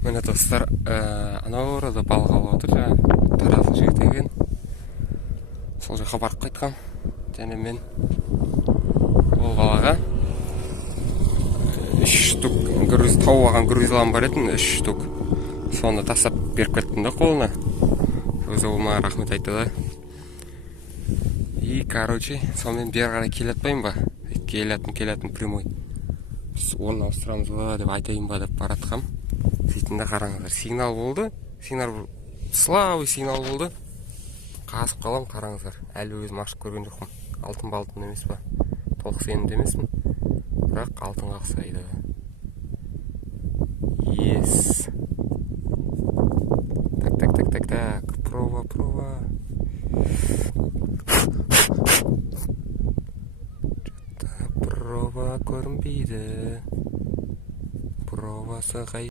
Міне достар, анау арада балық алып отыр, жаңа таразы жігіт екен. Сол жаққа барып қайтқам. Және мен ол балаға 3 штук тауып алған грузилам бар етін, 3 штук. Соны тастап беріп кеттім да қолына. Өзі ол маған рахмет айтты да. И, короче, сонымен бері қарай келатпайын ба? Келатын прямой. Біз орын ауыстырамыз ба деп айтайын ба деп баратқам. Сөйтінде қараңыздар, сигнал болды. Слабый сигнал болды. Қасып қалам, қараңыздар. Әлі өзім ашып көрген жоқпын. Алтын емес па? Толық сенімді емеспін. Бірақ алтынға ұқсайды. Yes. Так. Прова. Прова көрінбейді. Провасы қай